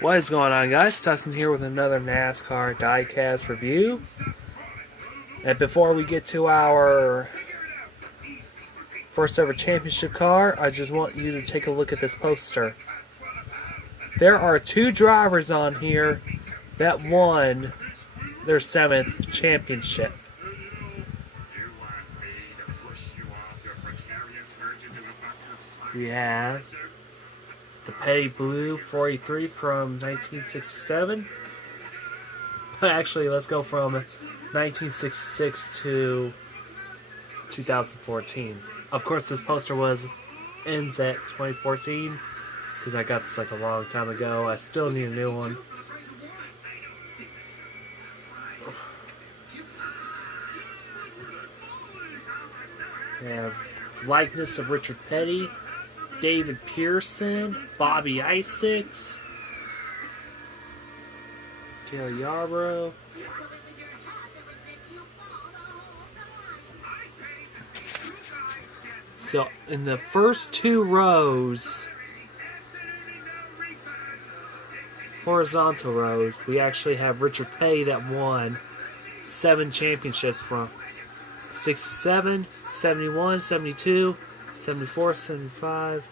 What is going on, guys? Tustin here with another NASCAR Diecast Review. And before we get to our first ever championship car, I just want you to take a look at this poster. There are two drivers on here that won their 7th championship. We have the Petty Blue 43 from 1967. Actually, let's go from 1966 to 2014. Of course, this poster ends at 2014 because I got this like a long time ago. I still need a new one. We have likeness of Richard Petty, David Pearson, Bobby Isaacs, Dale Yarborough, so in the first two rows, horizontal rows, we actually have Richard Petty that won 7 championships from 67, 71, 72, 74, 75,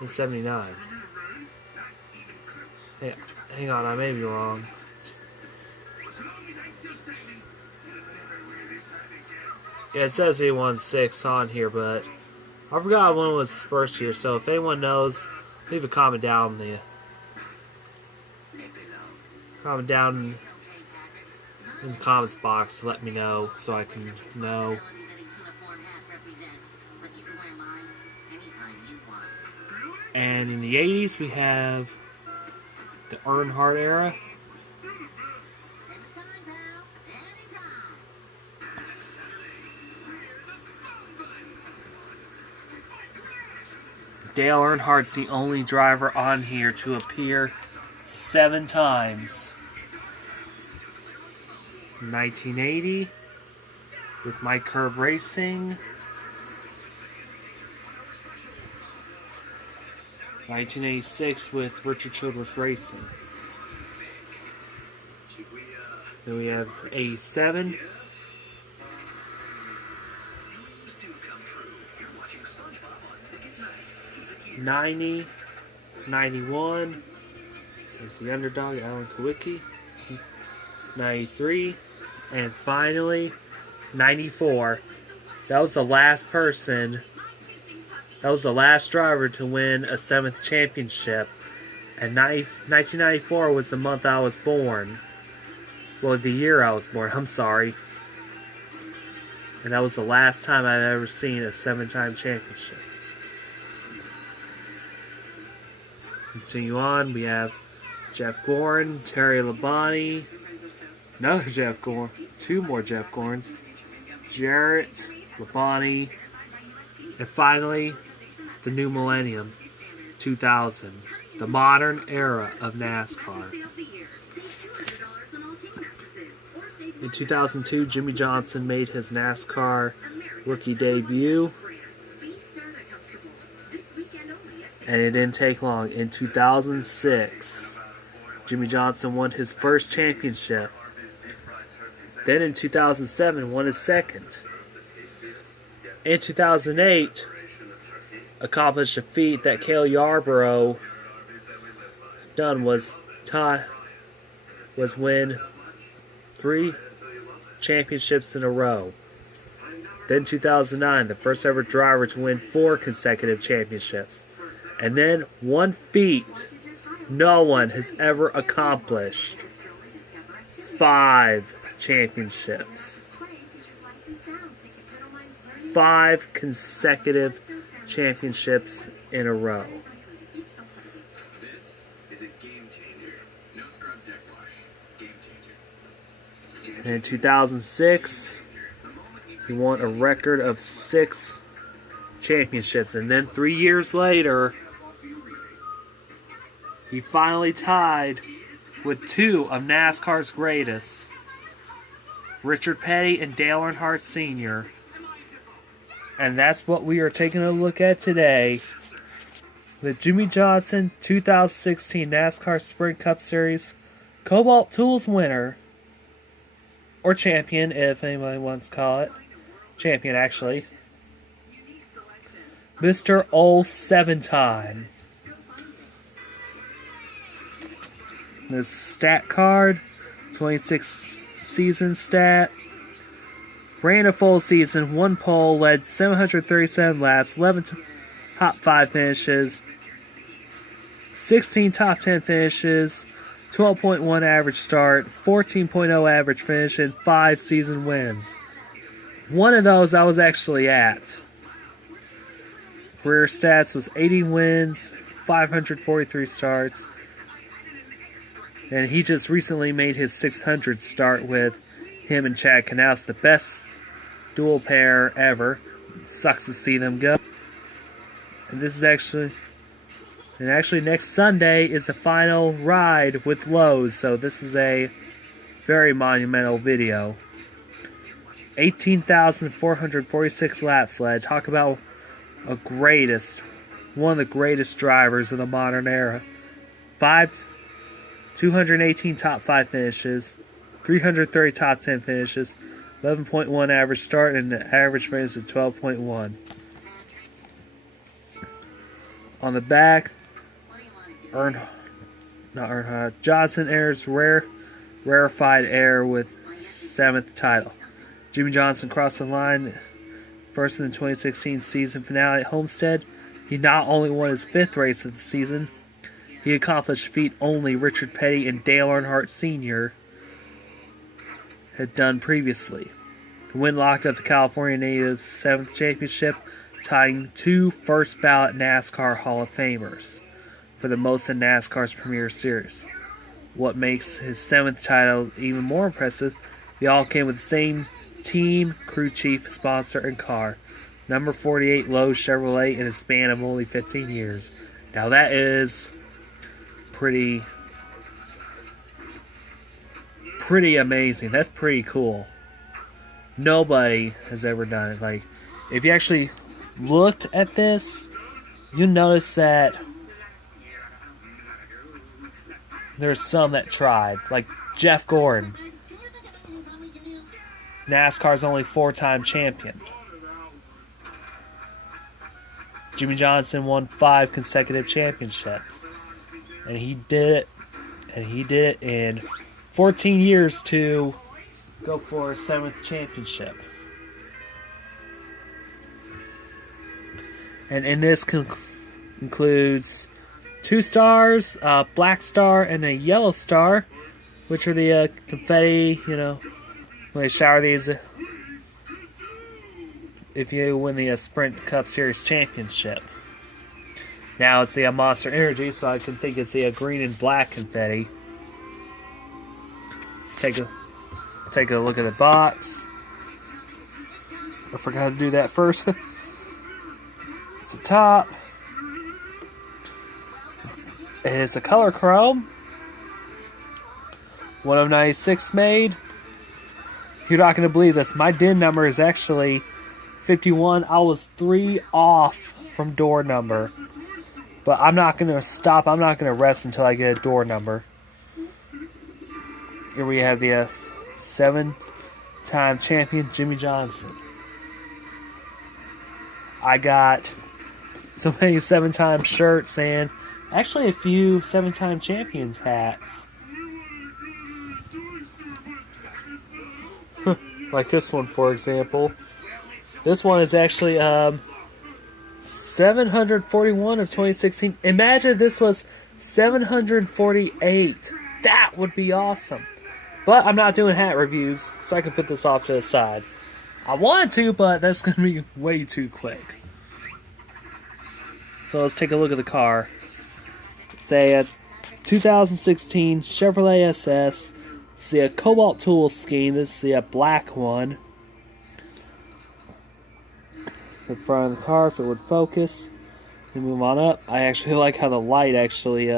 and 79. Hey, hang on, I may be wrong. Yeah, it says he won 6 on here, but I forgot when was his first year, so if anyone knows, leave a comment down in the comments box to let me know so I can know. And in the 80s we have the Earnhardt era. Dale Earnhardt's the only driver on here to appear 7 times. 1980 with Mike Curb Racing. 1986 with Richard Childress Racing. Then we have 87. 90, 91. There's the underdog, Alan Kulwicki. 93. And finally, 94. That was the last person. That was the last driver to win a 7th championship. And 1994 was the month I was born. Well, the year I was born, I'm sorry. And that was the last time I've ever seen a 7-time championship. Continue on, we have Jeff Gordon, Terry Labonte, another Jeff Gordon, 2 more Jeff Gordons, Jarrett, Labonte, and finally, the new millennium, 2000, the modern era of NASCAR. In 2002, Jimmie Johnson made his NASCAR rookie debut, and it didn't take long. In 2006, Jimmie Johnson won his first championship. Then in 2007, won his 2nd. In 2008, accomplished a feat that Dale Yarborough done was win 3 championships in a row. Then 2009, the first ever driver to win 4 consecutive championships. And then one feat no one has ever accomplished. 5 championships. 5 consecutive championships in a row. And in 2006, he won a record of 6 championships. And then 3 years later, he finally tied with 2 of NASCAR's greatest, Richard Petty and Dale Earnhardt Sr. And that's what we are taking a look at today. The Jimmie Johnson 2016 NASCAR Sprint Cup Series KoBalt Tools winner, or champion if anybody wants to call it. Champion, actually. Mr. Ole 7-time. This stat card, 26 season stat. Ran a full season, 1 pole, led 737 laps, 11 top 5 finishes, 16 top 10 finishes, 12.1 average start, 14.0 average finish, and 5 season wins. One of those I was actually at. Career stats was 80 wins, 543 starts, and he just recently made his 600th start with him and Chad Knaus, the best dual pair ever. Sucks to see them go. And this is actually next Sunday is the final ride with Lowe, so this is a very monumental video. 18,446 laps led. Talk about one of the greatest drivers of the modern era. 218 top 5 finishes, 330 top 10 finishes, 11.1 average start, and the average finish of 12.1. On the back, Johnson airs rarefied air with 7th title. Jimmie Johnson crossed the line first in the 2016 season finale at Homestead. He not only won his 5th race of the season, he accomplished a feat only Richard Petty and Dale Earnhardt Sr. had done previously. The win locked up the California native's 7th championship, tying 2 first-ballot NASCAR Hall of Famers for the most in NASCAR's Premier Series. What makes his 7th title even more impressive, they all came with the same team, crew chief, sponsor, and car. Number 48 Lowe Chevrolet in a span of only 15 years. Now that is pretty amazing. That's pretty cool. Nobody has ever done it. Like, if you actually looked at this, you'll notice that there's some that tried. Like Jeff Gordon, NASCAR's only 4-time champion. Jimmie Johnson won 5 consecutive championships. And he did it in 14 years to go for a 7th championship. And in this includes 2 stars, a black star and a yellow star, which are the confetti, when they shower these if you win the Sprint Cup Series championship. Now it's the Monster Energy, so I can think it's the green and black confetti. Let's take a look at the box. I forgot to do that first. It's the top. It's a color chrome. 1 of 96 made. You're not going to believe this. My DIN number is actually 51. I was 3 off from door number. But I'm not going to stop. I'm not going to rest until I get a door number. Here we have the 7-time champion Jimmie Johnson. I got so many 7-time shirts and actually a few 7-time champions hats. Like this one, for example. This one is actually 741 of 2016. Imagine this was 748. That would be awesome. But I'm not doing hat reviews, so I can put this off to the side. I wanted to, but that's going to be way too quick. So let's take a look at the car. It's a 2016 Chevrolet SS. It's the KoBalt Tool scheme. This is the black one. The front of the car, if it would focus. We move on up. I actually like how the light actually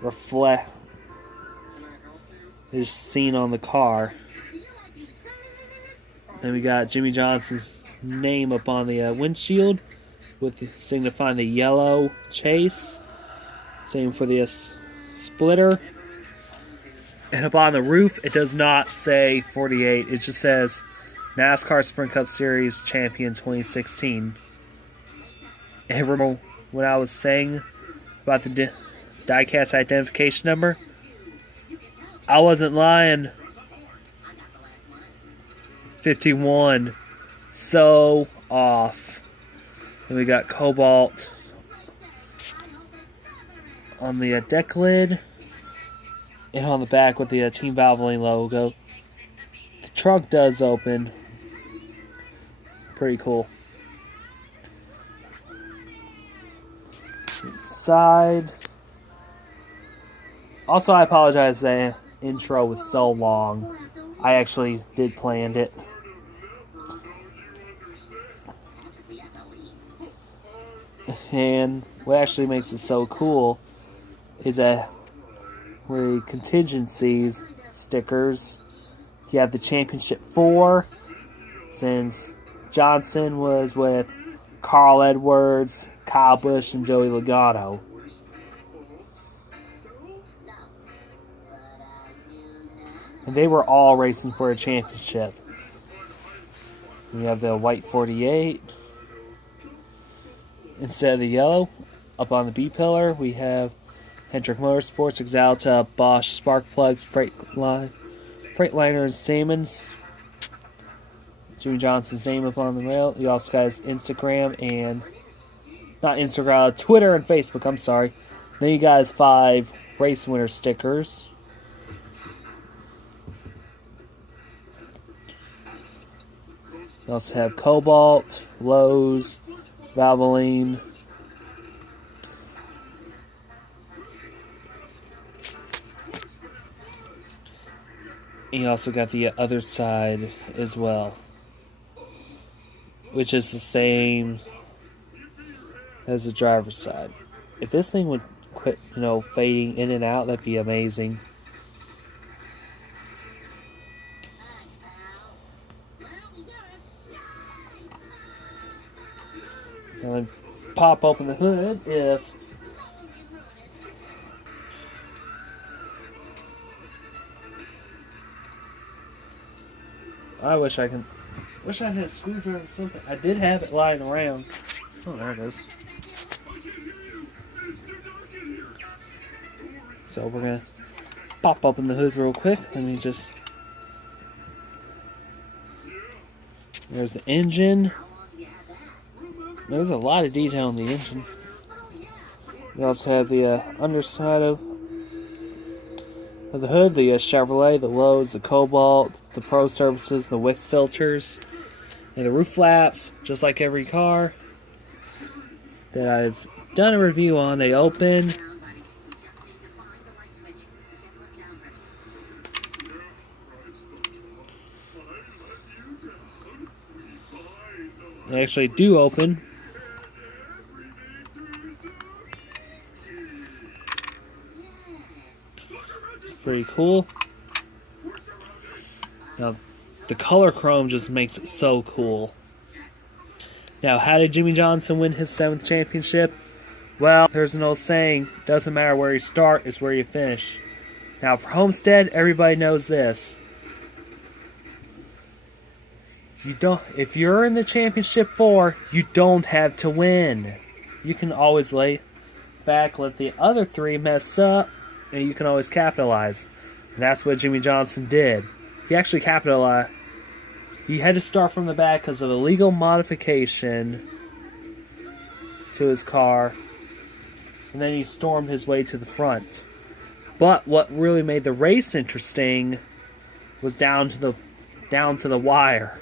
reflect is seen on the car. Then we got Jimmie Johnson's name up on the windshield. with signifying the yellow chase. Same for the splitter. And up on the roof, it does not say 48. It just says NASCAR Sprint Cup Series Champion 2016. And remember when I was saying about the diecast identification number? I wasn't lying. 51. So off. And we got KoBalt on the deck lid. And on the back with the Team Valvoline logo. The trunk does open. Pretty cool. Side. Also, I apologize the intro was so long. I actually did plan it. And what actually makes it so cool is that where contingencies stickers. You have the Championship 4, since Johnson was with Carl Edwards, Kyle Busch, and Joey Logano. And they were all racing for a championship. We have the white 48. Instead of the yellow, up on the B-pillar, we have Hendrick Motorsports, Exalta, Bosch, Spark Plugs, Freightliner, and Siemens. Jimmie Johnson's name up on the rail. You also got his Instagram and... not Instagram, Twitter and Facebook, I'm sorry. Then you got his 5 race winner stickers. You also have KoBalt, Lowe's, Valvoline. And you also got the other side as well, which is the same as the driver's side. If this thing would quit, fading in and out, that'd be amazing. And then pop open the hood if I wish I had a screwdriver or something. I did have it lying around. Oh, there it is. So we're gonna pop open the hood real quick. Let me just... there's the engine. There's a lot of detail in the engine. We also have the underside of the hood, the Chevrolet, the Lowe's, the KoBalt, the Pro Services, the Wix filters, and the roof flaps, just like every car that I've done a review on. They open. They actually do open. It's pretty cool. Now, the color chrome just makes it so cool. Now, how did Jimmie Johnson win his 7th championship? Well, there's an old saying, doesn't matter where you start, it's where you finish. Now, for Homestead, everybody knows this. If you're in the championship 4, you don't have to win. You can always lay back, let the other 3 mess up, and you can always capitalize. And that's what Jimmie Johnson did. He actually capitalized. He had to start from the back because of a legal modification to his car, and then he stormed his way to the front. But what really made the race interesting was down to the wire.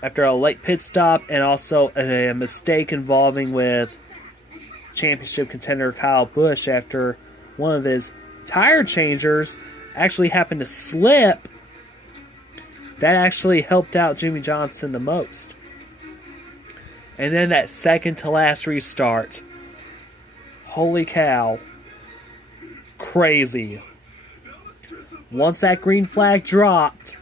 After a late pit stop and also a mistake involving with championship contender Kyle Busch, after one of his tire changers actually happened to slip, that actually helped out Jimmie Johnson the most. And then that second to last restart. Holy cow. Crazy. Once that green flag dropped,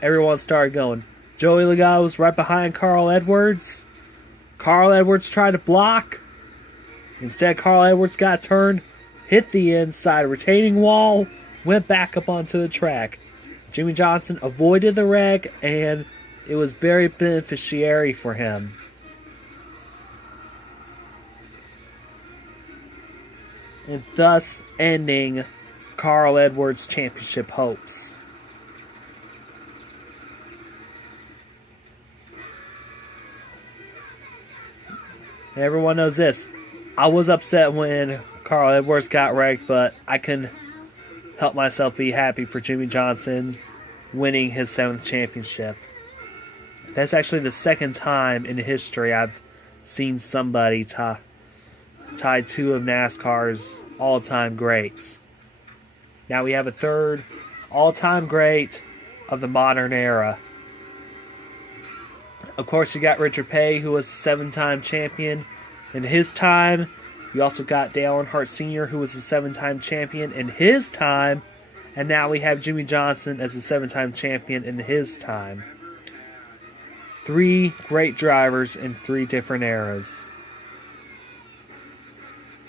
everyone started going. Joey Logano was right behind Carl Edwards. Carl Edwards tried to block. Instead, Carl Edwards got turned, hit the inside retaining wall, went back up onto the track. Jimmie Johnson avoided the wreck, and it was very beneficiary for him. And thus ending Carl Edwards' championship hopes. And everyone knows this. I was upset when Carl Edwards got wrecked, but I couldn't help myself be happy for Jimmie Johnson winning his 7th championship. That's actually the 2nd time in history I've seen somebody tie 2 of NASCAR's all-time greats. Now we have a 3rd all-time great of the modern era. Of course, you got Richard Petty, who was a 7-time champion in his time. You also got Dale Earnhardt Sr., who was a 7-time champion in his time. And now we have Jimmie Johnson as a 7-time champion in his time. 3 great drivers in 3 different eras.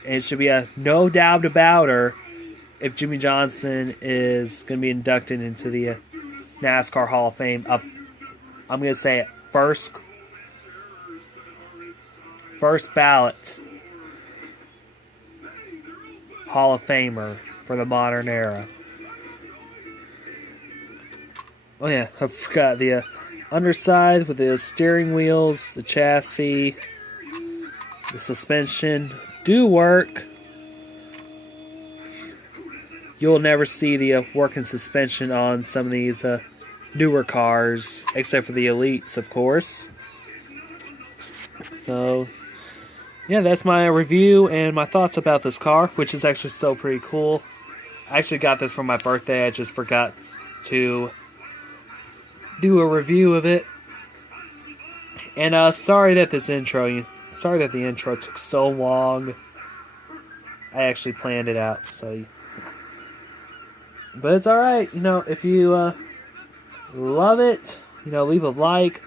And it should be a no doubt about her if Jimmie Johnson is going to be inducted into the NASCAR Hall of Fame. I'm going to say it, first ballot Hall of Famer for the modern era. Oh yeah, I forgot the underside with the steering wheels, the chassis, the suspension do work. You'll never see the working suspension on some of these newer cars, except for the Elites, of course. So, yeah, that's my review and my thoughts about this car, which is actually still pretty cool. I actually got this for my birthday. I just forgot to do a review of it. And sorry that the intro took so long. I actually planned it out, so. But it's alright, if you love it, leave a like,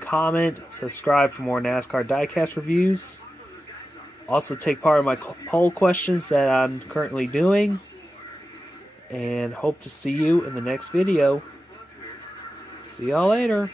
comment, subscribe for more NASCAR Diecast reviews. Also take part in my poll questions that I'm currently doing. And hope to see you in the next video. See y'all later.